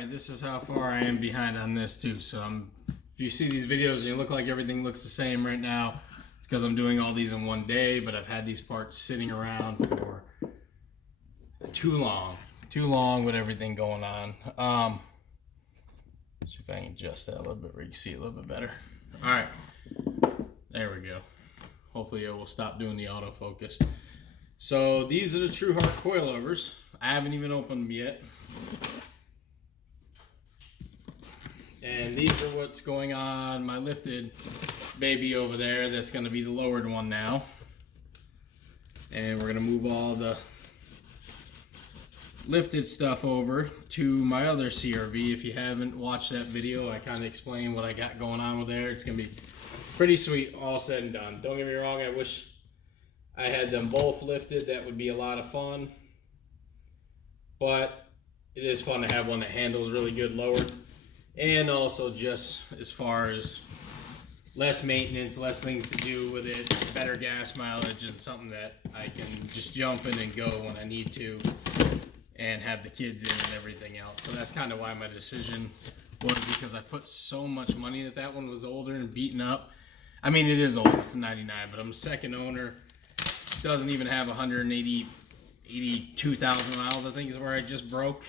Alright, this is how far I am behind on this too. So if you see these videos and you look like everything looks the same right now, it's because I'm doing all these in one day, but I've had these parts sitting around for too long with everything going on. See if I can adjust that a little bit where you can see it a little bit better. Alright, there we go. Hopefully it will stop doing the autofocus. So these are the Truhart coilovers. I haven't even opened them yet. And these are what's going on my lifted baby over there. That's going to be the lowered one now. And we're going to move all the lifted stuff over to my other CRV. If you haven't watched that video, I kind of explain what I got going on with there. It's going to be pretty sweet, all said and done. Don't get me wrong, I wish I had them both lifted. That would be a lot of fun. But it is fun to have one that handles really good lowered. And also just as far as less maintenance, less things to do with it, better gas mileage, and something that I can just jump in and go when I need to and have the kids in and everything else. So that's kind of why my decision was, because I put so much money that that one was older and beaten up. I mean, it is old, it's a 99, but I'm a second owner. Doesn't even have 82,000 miles, I think is where I just broke.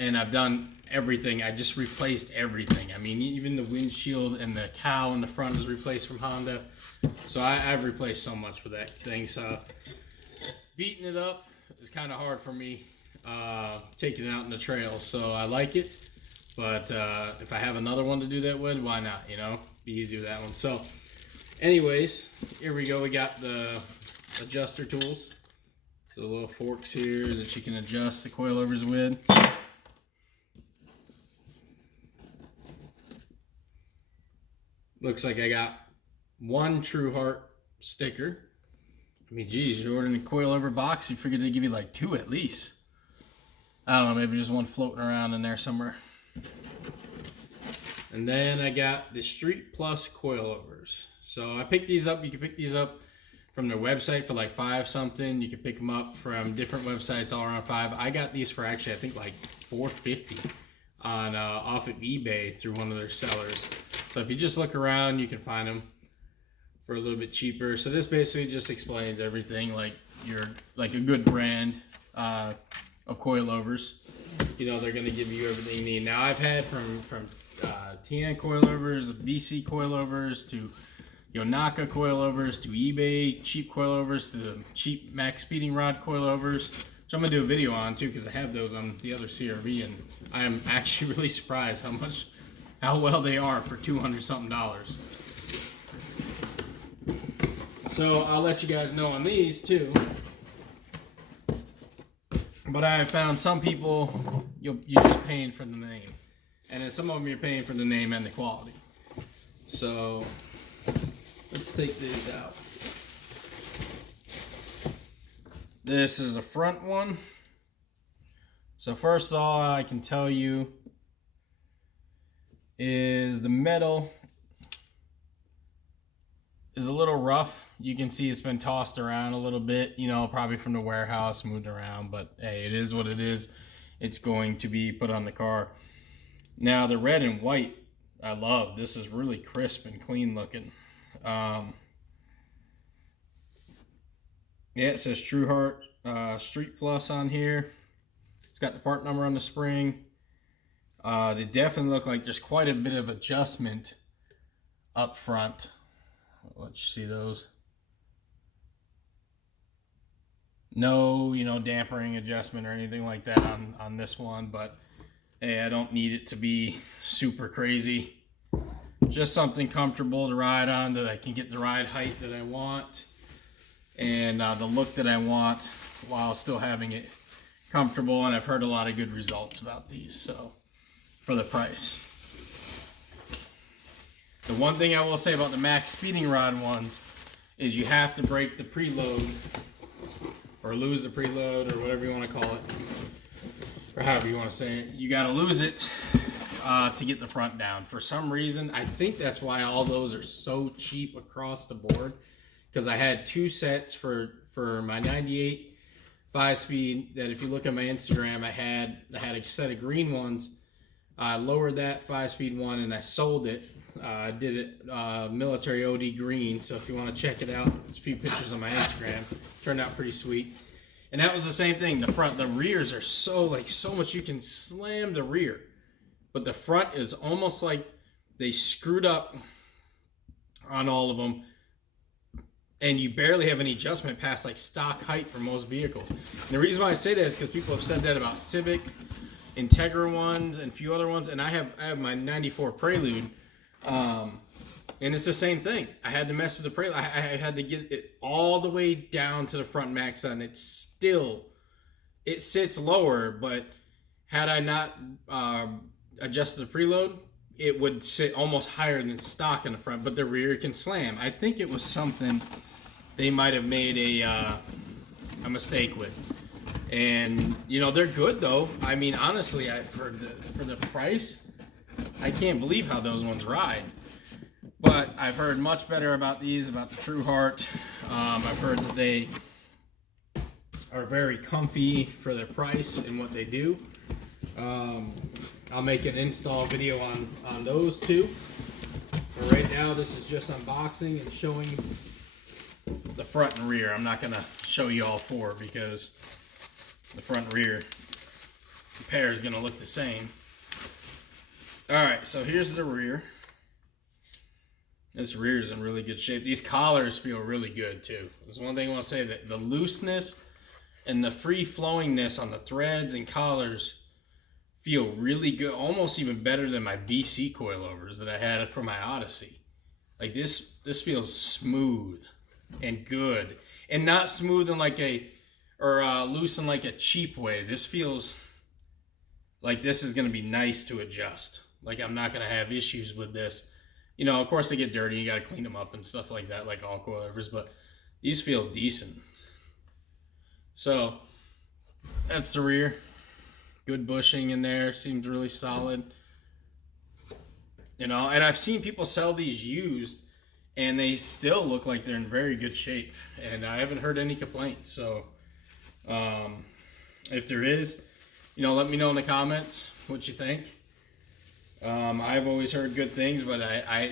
And I've done everything. I just replaced everything. I mean, even the windshield and the cowl in the front is replaced from Honda. So I've replaced so much with that thing. So beating it up is kind of hard for me, taking it out in the trail. So I like it. But if I have another one to do that with, why not, you know? Be easy with that one. So anyways, here we go. We got the adjuster tools. So the little forks here that you can adjust the coilovers with. Looks like I got one Truhart sticker. I mean, geez, you're ordering a coilover box, you figured they'd give you like 2 at least. I don't know, maybe just one floating around in there somewhere. And then I got the Street Plus coilovers. So I picked these up. You can pick these up from their website for like $5 something. You can pick them up from different websites all around $5. I got these for actually, I think like $4.50 on off of eBay through one of their sellers. So if you just look around, you can find them for a little bit cheaper. So this basically just explains everything like a good brand of coilovers. You know, they're going to give you everything you need. Now I've had from TN coilovers, BC coilovers, to Yonaka coilovers, to eBay cheap coilovers, to cheap max speeding rod coilovers, which I'm going to do a video on too, because I have those on the other CRV, and I am actually really surprised how well they are for $200 something. So I'll let you guys know on these too. But I have found some people, you're just paying for the name. And then some of them you're paying for the name and the quality. So let's take these out. This is a front one. So first of all, I can tell you is the metal is a little rough. You can see it's been tossed around a little bit, you know, probably from the warehouse, moved around, but hey, it is what it is. It's going to be put on the car. Now the red and white, I love. This is really crisp and clean looking. Yeah, it says Truhart Street Plus on here. It's got the part number on the spring. They definitely look like there's quite a bit of adjustment up front. I'll let you see those. No, you know, dampering adjustment or anything like that on this one, but hey, I don't need it to be super crazy. Just something comfortable to ride on, that I can get the ride height that I want and the look that I want while still having it comfortable. And I've heard a lot of good results about these, so for the price. The one thing I will say about the max speeding rod ones is you have to break the preload or lose the preload or whatever you want to call it, or however you want to say it. You got to lose it to get the front down. For some reason, I think that's why all those are so cheap across the board, because I had 2 sets for my 98 5-speed that if you look at my Instagram, I had a set of green ones. I lowered that 5-speed one and I sold it. I did it military OD green, so if you want to check it out, there's a few pictures on my Instagram. Turned out pretty sweet. And that was the same thing. The rears are so much you can slam the rear, but the front is almost like they screwed up on all of them, and you barely have any adjustment past like stock height for most vehicles. And the reason why I say that is because people have said that about Civic, Integra ones, and a few other ones. And I have my '94 Prelude, and it's the same thing. I had to mess with the Prelude. I had to get it all the way down to the front max on. It sits lower, but had I not adjusted the preload, it would sit almost higher than stock in the front, but the rear can slam. I think it was something they might have made a mistake with. And, you know, they're good, though. I mean, honestly, for the price, I can't believe how those ones ride. But I've heard much better about these, about the Truhart. I've heard that they are very comfy for their price and what they do. I'll make an install video on those too. But right now, this is just unboxing and showing the front and rear. I'm not going to show you all four because the front and rear pair is going to look the same. Alright, so here's the rear. This rear is in really good shape. These collars feel really good too. There's one thing I want to say, that the looseness and the free flowingness on the threads and collars feel really good, almost even better than my BC coilovers that I had for my Odyssey. Like this feels smooth and good, and not smooth in like loose in like a cheap way. This feels like this is going to be nice to adjust. Like I'm not going to have issues with this. You know, of course they get dirty, you got to clean them up and stuff like that, like all coilovers, but these feel decent. So that's the rear. Good bushing in there, seems really solid. You know, and I've seen people sell these used and they still look like they're in very good shape, and I haven't heard any complaints. So if there is, you know, let me know in the comments what you think. I've always heard good things, but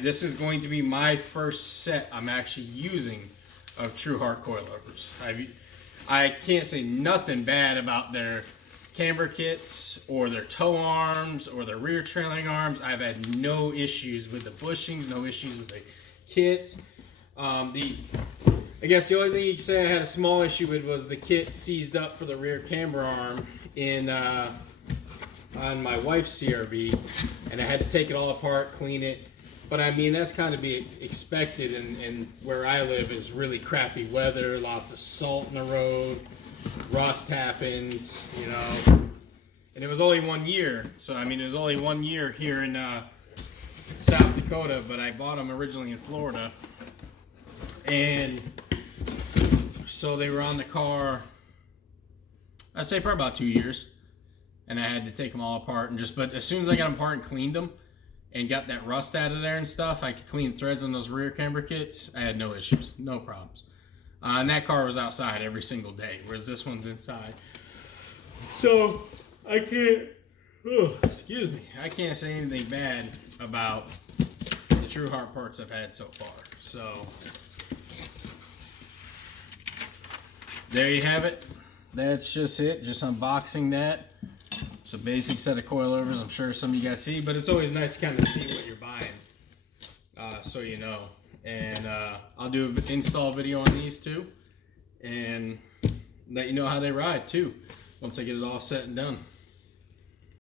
this is going to be my first set I'm actually using of Truhart coilovers. I can't say nothing bad about their camber kits or their tow arms or their rear trailing arms. I've had no issues with the bushings, no issues with the kits. I guess the only thing you can say I had a small issue with was the kit seized up for the rear camber arm on my wife's CRV, and I had to take it all apart, clean it. But I mean, that's kind of be expected, and where I live is really crappy weather, lots of salt in the road, rust happens, you know. And it was only 1 year, so I mean, it was only 1 year here in South Dakota, but I bought them originally in Florida. And so they were on the car, I'd say probably about 2 years. And I had to take them all apart but as soon as I got them apart and cleaned them and got that rust out of there and stuff, I could clean threads on those rear camber kits. I had no issues, no problems. And that car was outside every single day, whereas this one's inside. So I can't, I can't say anything bad about the Truhart parts I've had so far. So there you have it. That's just it, just unboxing that. It's a basic set of coilovers. I'm sure some of you guys see, but it's always nice to kind of see what you're buying, so you know. And I'll do an install video on these too, and let you know how they ride too, once I get it all set and done.